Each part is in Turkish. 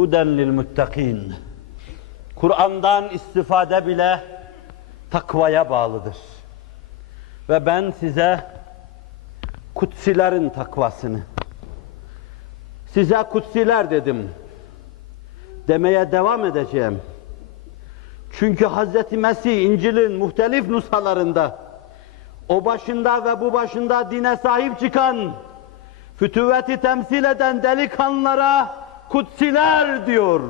huden lil muttakin. Kur'an'dan istifade bile takvaya bağlıdır. Ve ben size kutsilerin takvasını, size kutsiler dedim, demeye devam edeceğim. Çünkü Hz. Mesih İncil'in muhtelif nushalarında o başında ve bu başında dine sahip çıkan, fütüvveti temsil eden delikanlılara kutsiler diyor.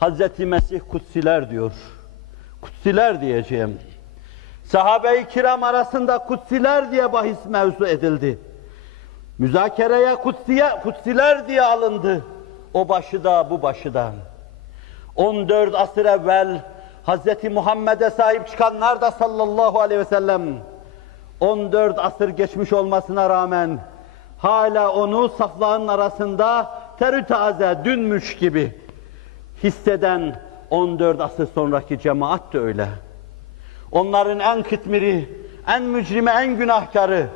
Hz. Mesih kutsiler diyor. Kutsiler diyeceğim. Sahabe-i kiram arasında kutsiler diye bahis mevzu edildi. Müzakereye kutsiler diye alındı. O başı da bu başı da. 14 asır evvel Hz. Muhammed'e sahip çıkanlar da sallallahu aleyhi ve sellem 14 asır geçmiş olmasına rağmen hala onu safların arasında terü taze, dünmüş gibi hisseden 14 asır sonraki cemaat de öyle. Onların en kıtmiri, en mücrimi, en günahkarı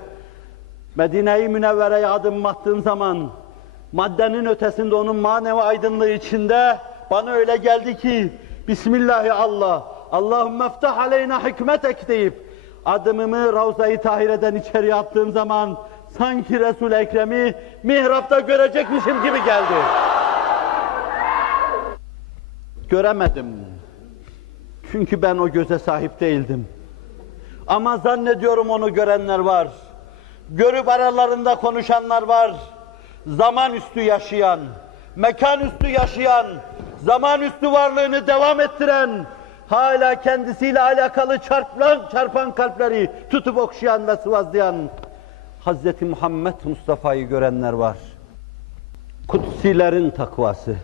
Medine-i Münevvere'ye adım attığın zaman maddenin ötesinde onun manevi aydınlığı içinde bana öyle geldi ki Bismillahirrahmanirrahim, Allahümme ftah aleyna hikmetek deyip adımımı Ravza-i Tahire'den içeriye attığım zaman sanki Resul-i Ekrem'i mihrapta görecekmişim gibi geldi. Göremedim. Çünkü ben o göze sahip değildim. Ama zannediyorum onu görenler var. Görüp aralarında konuşanlar var. Zaman üstü yaşayan, mekan üstü yaşayan, zaman üstü varlığını devam ettiren, hala kendisiyle alakalı çarpan kalpleri tutup okşayan ve sıvazlayan Hz. Muhammed Mustafa'yı görenler var. Kutsilerin takvası.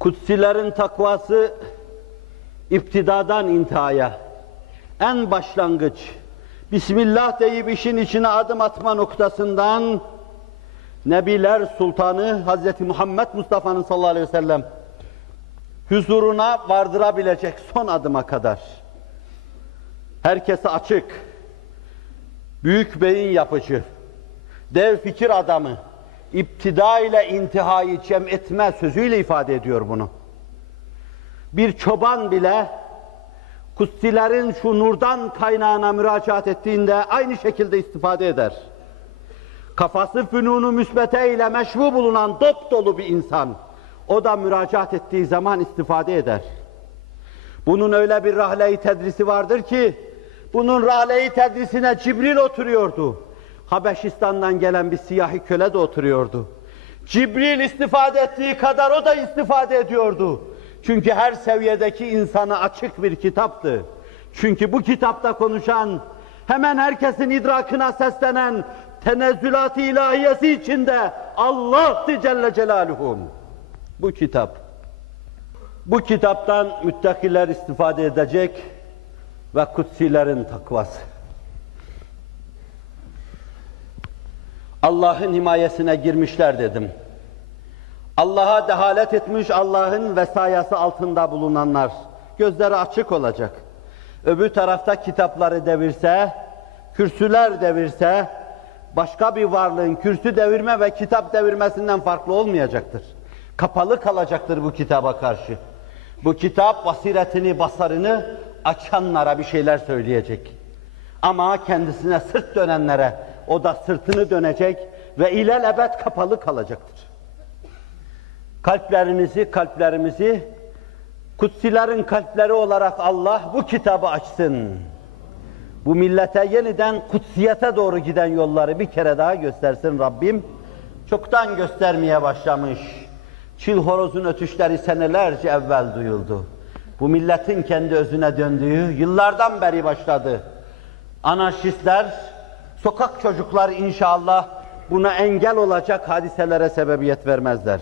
Kutsilerin takvası iptidadan intihaya, en başlangıç, Bismillah deyip işin içine adım atma noktasından Nebiler Sultanı Hz. Muhammed Mustafa'nın sallallahu aleyhi ve sellem huzuruna vardırabilecek son adıma kadar herkese açık, büyük beyin yapıcı, dev fikir adamı, iptida ile intihayı cem etme sözüyle ifade ediyor bunu. Bir çoban bile kutsilerin şu nurdan kaynağına müracaat ettiğinde aynı şekilde istifade eder. Kafası fünunu müsbete ile meşbu bulunan dop dolu bir insan, o da müracaat ettiği zaman istifade eder. Bunun öyle bir rahle-i tedrisi vardır ki, bunun rahle-i tedrisine Cibril oturuyordu. Habeşistan'dan gelen bir siyahi köle de oturuyordu. Cibril istifade ettiği kadar o da istifade ediyordu. Çünkü her seviyedeki insana açık bir kitaptı. Çünkü bu kitapta konuşan, hemen herkesin idrakına seslenen, tenezzülat-ı ilahiyesi içinde Allah'tı Celle Celaluhu. Bu kitap. Bu kitaptan müttakiler istifade edecek ve kutsilerin takvası. Allah'ın himayesine girmişler dedim. Allah'a dehalet etmiş, Allah'ın vesayası altında bulunanlar, gözleri açık olacak. Öbür tarafta kitapları devirse, kürsüler devirse, başka bir varlığın kürsü devirme ve kitap devirmesinden farklı olmayacaktır. Kapalı kalacaktır bu kitaba karşı. Bu kitap basiretini, basarını açanlara bir şeyler söyleyecek. Ama kendisine sırt dönenlere, o da sırtını dönecek ve ilelebet kapalı kalacaktır. Kalplerimizi kutsilerin kalpleri olarak Allah bu kitabı açsın. Bu millete yeniden kutsiyete doğru giden yolları bir kere daha göstersin Rabbim. Çoktan göstermeye başlamış. Çil horozun ötüşleri senelerce evvel duyuldu. Bu milletin kendi özüne döndüğü yıllardan beri başladı. Anarşistler, sokak çocuklar inşallah buna engel olacak hadiselere sebebiyet vermezler.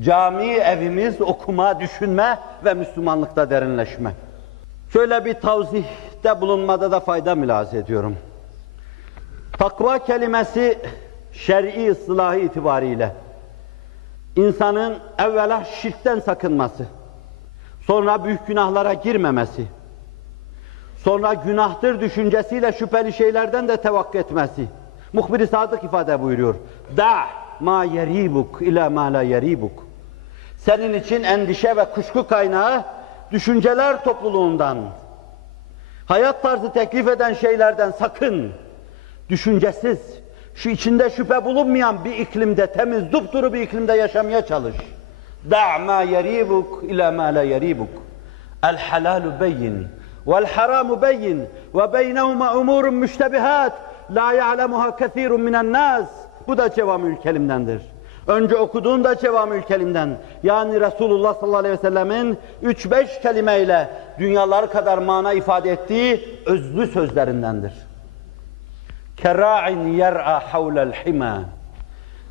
Cami, evimiz, okuma, düşünme ve Müslümanlıkta derinleşme. Şöyle bir tavzihte bulunmada da fayda mülahaza ediyorum. Takva kelimesi şer'i ıslahı itibariyle insanın evvela şirkten sakınması, sonra büyük günahlara girmemesi, sonra günahtır düşüncesiyle şüpheli şeylerden de tevakkü etmesi. Muhbir-i Sadık ifade buyuruyor. Da ma yeribuk ila ma la yeribuk. Senin için endişe ve kuşku kaynağı düşünceler topluluğundan, hayat tarzı teklif eden şeylerden sakın. Düşüncesiz, şu içinde şüphe bulunmayan bir iklimde, temiz, dupduru bir iklimde yaşamaya çalış. Da' ma yeribuk ila ma la yeribuk. El halalu beyin vel haramu beyin ve beynehuma umurun müştebihat la ya'lemuha kethirun minen nas. Bu da Cevamül Kelim'dendir. Önce okuduğun da Cevamül Kelim'den. Yani Resulullah sallallahu aleyhi ve sellemin 3-5 kelimeyle dünyalar kadar mana ifade ettiği özlü sözlerindendir. Kerra'in yer'a havlel hima.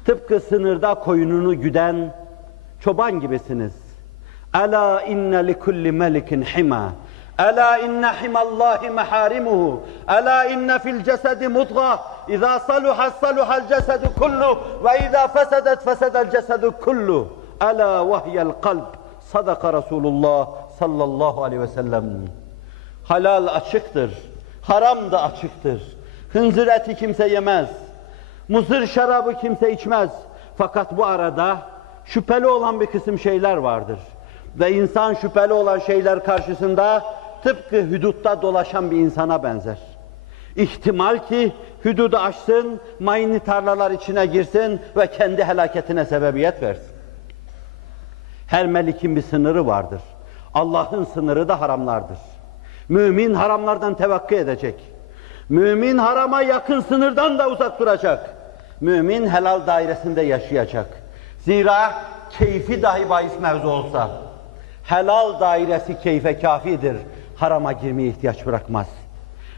Tıpkı sınırda koyununu güden çoban gibisiniz. Ela inne likulli melikin hima. Ela inne himallahi meharimuhu. Ela inne fil cesedi mudga. İza saluha saluhal cesedu kullu ve iza fesedet fesedel cesedu kullu. Ela vahyel kalb. Sadaka Resulullah sallallahu aleyhi ve sellem. Halal açıktır. Haram da açıktır. Hınzır eti kimse yemez. Muzır şarabı kimse içmez. Fakat bu arada şüpheli olan bir kısım şeyler vardır. Ve insan şüpheli olan şeyler karşısında tıpkı hudutta dolaşan bir insana benzer. İhtimal ki hududu aşsın, mayınlı tarlalar içine girsin ve kendi helaketine sebebiyet versin. Her melikin bir sınırı vardır. Allah'ın sınırı da haramlardır. Mümin haramlardan tevakkü edecek. Mümin harama yakın sınırdan da uzak duracak. Mümin helal dairesinde yaşayacak. Zira keyfi dahi bahis mevzu olsa, helal dairesi keyfe kafidir. Harama girmeye ihtiyaç bırakmaz.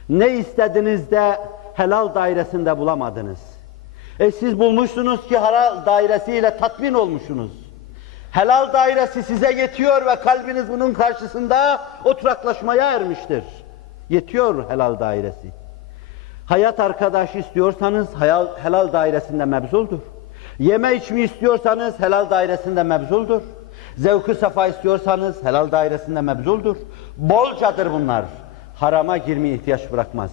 Ne istediniz de helal dairesinde bulamadınız. Siz bulmuşsunuz ki helal dairesiyle tatmin olmuşsunuz. Helal dairesi size yetiyor ve kalbiniz bunun karşısında oturaklaşmaya ermiştir. Yetiyor helal dairesi. Hayat arkadaşı istiyorsanız helal dairesinde mebzuldur. Yeme içme istiyorsanız helal dairesinde mebzuldur. Zevk-ı sefa istiyorsanız helal dairesinde mebzuldur. Bolcadır bunlar. Harama girmeye ihtiyaç bırakmaz.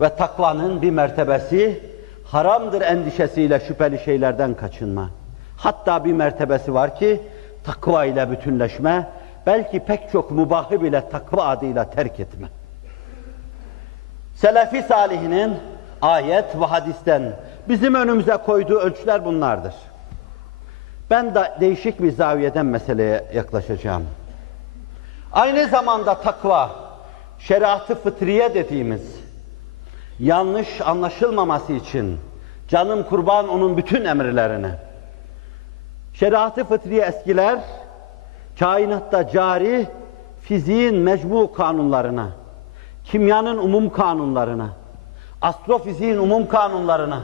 Ve takvanın bir mertebesi haramdır endişesiyle şüpheli şeylerden kaçınma. Hatta bir mertebesi var ki takva ile bütünleşme, belki pek çok mübahı bile takva adıyla terk etme. Selefi salihinin ayet ve hadisten bizim önümüze koyduğu ölçüler bunlardır. Ben de değişik bir zaviyeden meseleye yaklaşacağım. Aynı zamanda takva, şeriat-ı fıtriye dediğimiz, yanlış anlaşılmaması için canım kurban onun bütün emirlerine. Şeriat-ı fıtriye eskiler, kainatta cari, fiziğin mecmu kanunlarına, kimyanın umum kanunlarına, astrofiziğin umum kanunlarına,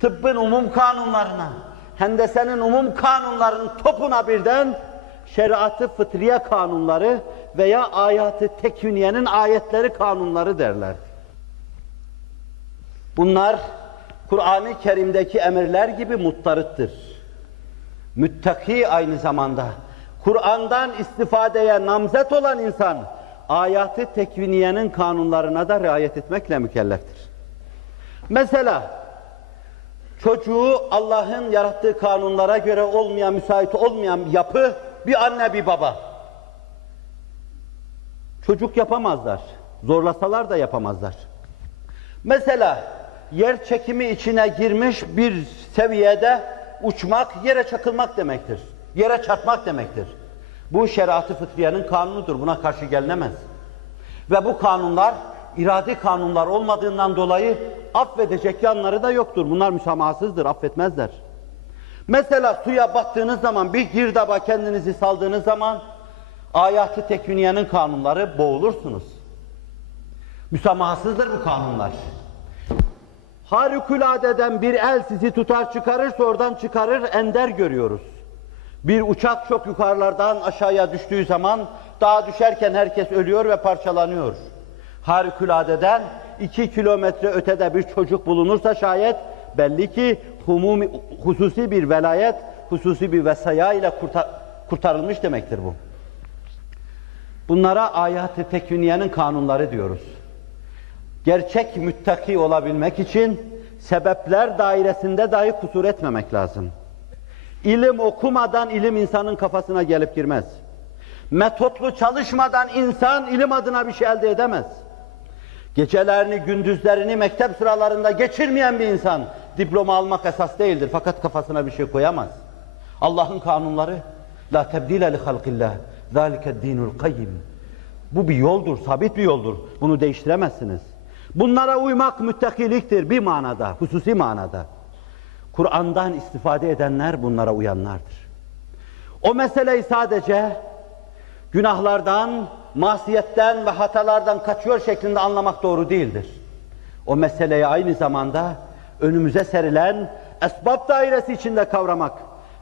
tıbbın umum kanunlarına, hendesenin umum kanunlarının topuna birden şeriat-ı fıtriye kanunları veya ayat-ı tekviniyenin ayetleri kanunları derler. Bunlar Kur'an-ı Kerim'deki emirler gibi muttarittir. Müttaki aynı zamanda. Kur'an'dan istifadeye namzet olan insan ayat-ı tekviniyenin kanunlarına da riayet etmekle mükelleftir. Mesela çocuğu Allah'ın yarattığı kanunlara göre olmayan, müsait olmayan yapı bir anne bir baba. Çocuk yapamazlar. Zorlasalar da yapamazlar. Mesela yer çekimi içine girmiş bir seviyede uçmak, yere çakılmak demektir. Yere çarpmak demektir. Bu şeriat-ı fıtriyenin kanunudur. Buna karşı gelinemez. Ve bu kanunlar iradi kanunlar olmadığından dolayı affedecek yanları da yoktur. Bunlar müsamahasızdır, affetmezler. Mesela suya battığınız zaman, bir girdaba kendinizi saldığınız zaman ayat-ı tekviniyenin kanunları, boğulursunuz. Müsamahasızdır bu kanunlar. Harikuladeden bir el sizi tutar çıkarırsa oradan çıkarır, ender görüyoruz. Bir uçak çok yukarılardan aşağıya düştüğü zaman dağa düşerken herkes ölüyor ve parçalanıyor. Harikuladeden 2 kilometre ötede bir çocuk bulunursa şayet belli ki hususi bir velayet, hususi bir vesaya ile kurtarılmış demektir bu. Bunlara ayat-ı tekviniyenin kanunları diyoruz. Gerçek müttaki olabilmek için sebepler dairesinde dahi kusur etmemek lazım. İlim okumadan ilim insanın kafasına gelip girmez. Metotlu çalışmadan insan ilim adına bir şey elde edemez. Gecelerini, gündüzlerini mektep sıralarında geçirmeyen bir insan diploma almak esas değildir. Fakat kafasına bir şey koyamaz. Allah'ın kanunları la tebdile li halqillah zalike dinul kayyim. Bu bir yoldur, sabit bir yoldur. Bunu değiştiremezsiniz. Bunlara uymak müttakiliktir bir manada, hususi manada. Kur'an'dan istifade edenler bunlara uyanlardır. O meseleyi sadece günahlardan, masiyetten ve hatalardan kaçıyor şeklinde anlamak doğru değildir. O meseleyi aynı zamanda önümüze serilen esbab dairesi içinde kavramak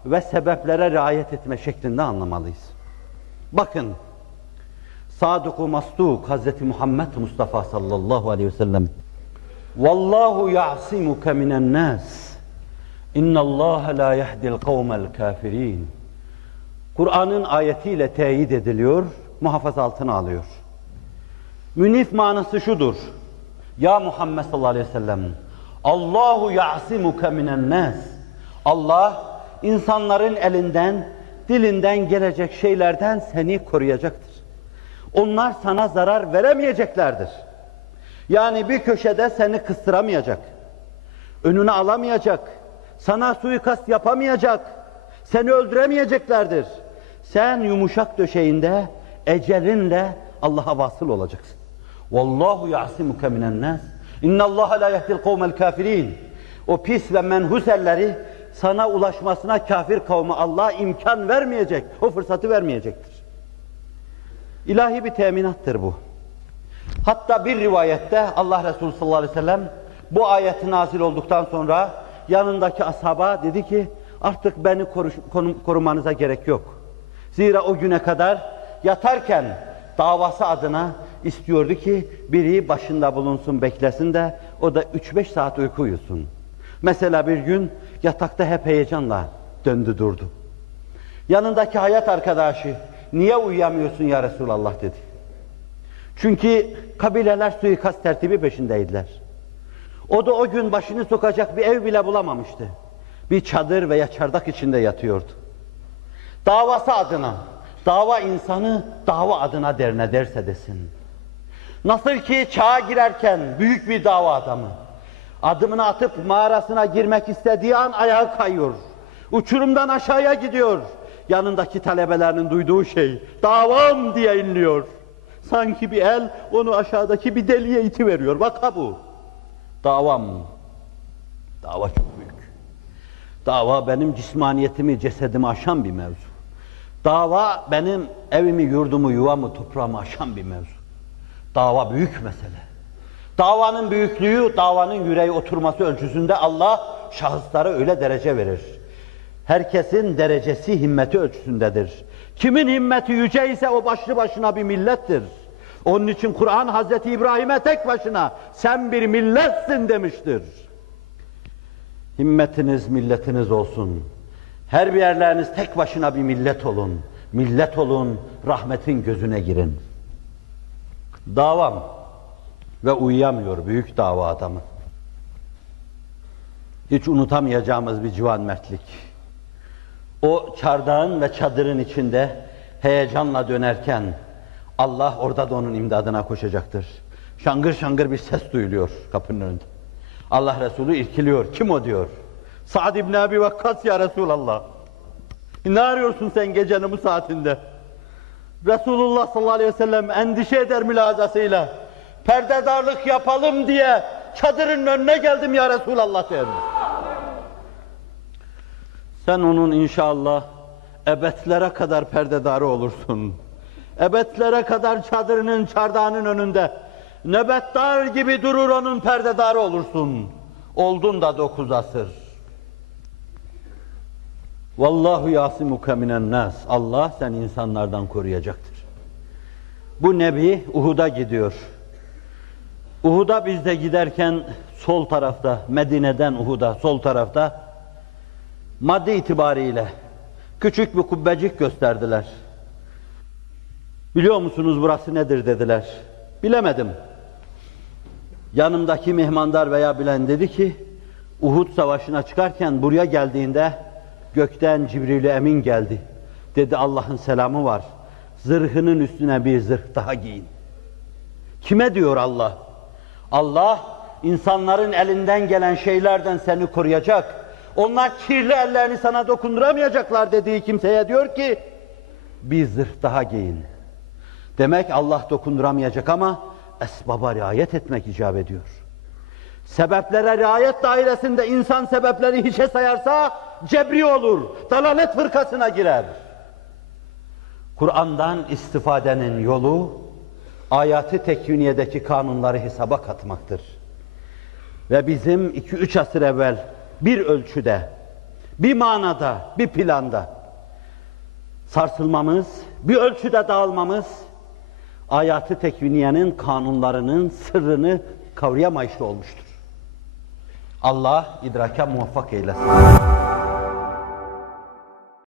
ve sebeplere riayet etme şeklinde anlamalıyız. Bakın, Sadık-ı Masduk Hazreti Muhammed Mustafa sallallahu aleyhi ve sellem "Vallahu ya'simuke minen nas. İnnallâhe lâ yehdil kavmel kâfirîn." Kur'an'ın ayetiyle teyit ediliyor, muhafaza altına alıyor. Münif manası şudur: Ya Muhammed sallallahu aleyhi ve sellem, Allahu ya'simuke minen nas. Allah insanların elinden, dilinden gelecek şeylerden seni koruyacaktır. Onlar sana zarar veremeyeceklerdir. Yani bir köşede seni kıstıramayacak, önünü alamayacak, sana suikast yapamayacak, seni öldüremeyeceklerdir. Sen yumuşak döşeğinde, ecelinle Allah'a vasıl olacaksın. Vallahu ya'simuke minen nas. İnnallâhe lâ yehdil kavmel kâfirîn. O pis ve menhus elleri sana ulaşmasına kafir kavme Allah imkan vermeyecek, o fırsatı vermeyecektir. İlahi bir teminattır bu. Hatta bir rivayette Allah Resulü sallallahu aleyhi ve sellem bu ayeti nazil olduktan sonra yanındaki ashaba dedi ki, artık beni korumanıza gerek yok. Zira o güne kadar yatarken davası adına istiyordu ki biri başında bulunsun, beklesin de o da 3-5 saat uyku uyusun. Mesela bir gün yatakta hep heyecanla döndü durdu. Yanındaki hayat arkadaşı, niye uyuyamıyorsun ya Resulallah dedi. Çünkü kabileler suikast tertibi peşindeydiler. O da o gün başını sokacak bir ev bile bulamamıştı. Bir çadır veya çardak içinde yatıyordu. Davası adına, dava insanı dava adına der ne derse desin. Nasıl ki çağa girerken büyük bir dava adamı, adımını atıp mağarasına girmek istediği an ayağı kayıyor. Uçurumdan aşağıya gidiyor. Yanındaki talebelerinin duyduğu şey, davam diye inliyor. Sanki bir el onu aşağıdaki bir deliğe itiveriyor. Vaka bu. Davam. Dava çok büyük. Dava benim cismaniyetimi, cesedimi aşan bir mevzu. Dava benim evimi, yurdumu, yuvamı, toprağımı aşan bir mevzu. Dava büyük mesele. Davanın büyüklüğü, davanın yüreğe oturması ölçüsünde Allah şahıslara öyle derece verir. Herkesin derecesi himmeti ölçüsündedir. Kimin himmeti yüce ise o başlı başına bir millettir. Onun için Kur'an Hazreti İbrahim'e tek başına sen bir milletsin demiştir. Himmetiniz, milletiniz olsun. Her bir yerleriniz tek başına bir millet olun. Millet olun, rahmetin gözüne girin. Davam ve uyuyamıyor büyük dava adamı. Hiç unutamayacağımız bir civan mertlik. O çardağın ve çadırın içinde heyecanla dönerken Allah orada da onun imdadına koşacaktır. Şangır şangır bir ses duyuluyor kapının önünde. Allah Resulü irkiliyor. Kim o diyor. Sa'd ibn Abi Vakkas ya Resulallah. Ne arıyorsun sen gecenin bu saatinde? Resulullah sallallahu aleyhi ve sellem endişe eder mülazasıyla. Perdedarlık yapalım diye çadırın önüne geldim ya Resulallah der. Sen onun inşallah ebedlere kadar perdedarı olursun. Ebedlere kadar çadırının, çardağının önünde nöbetdar gibi durur onun perdedarı olursun. Oldun da 9 asır. Vallahu yasimuke minen nas. Allah seni insanlardan koruyacaktır. Bu Nebi Uhud'a gidiyor. Uhud'a biz de giderken sol tarafta, Medine'den Uhud'a sol tarafta maddi itibariyle küçük bir kubbecik gösterdiler. Biliyor musunuz burası nedir dediler. Bilemedim. Yanımdaki mihmandar veya bilen dedi ki Uhud Savaşı'na çıkarken buraya geldiğinde gökten Cibril-i Emin geldi. Dedi Allah'ın selamı var. Zırhının üstüne bir zırh daha giyin. Kime diyor Allah? Allah insanların elinden gelen şeylerden seni koruyacak. Onlar kirli ellerini sana dokunduramayacaklar dediği kimseye diyor ki bir zırh daha giyin. Demek Allah dokunduramayacak ama esbaba riayet etmek icap ediyor. Sebeplere riayet dairesinde insan sebepleri hiçe sayarsa cebri olur, dalalet fırkasına girer. Kur'an'dan istifadenin yolu, ayat-ı tekviniyedeki kanunları hesaba katmaktır. Ve bizim 2-3 asır evvel bir ölçüde, bir manada, bir planda sarsılmamız, bir ölçüde dağılmamız, ayat-ı tekviniyenin kanunlarının sırrını kavrayamayışlı olmuştur. Allah idraka muvaffak eylesin.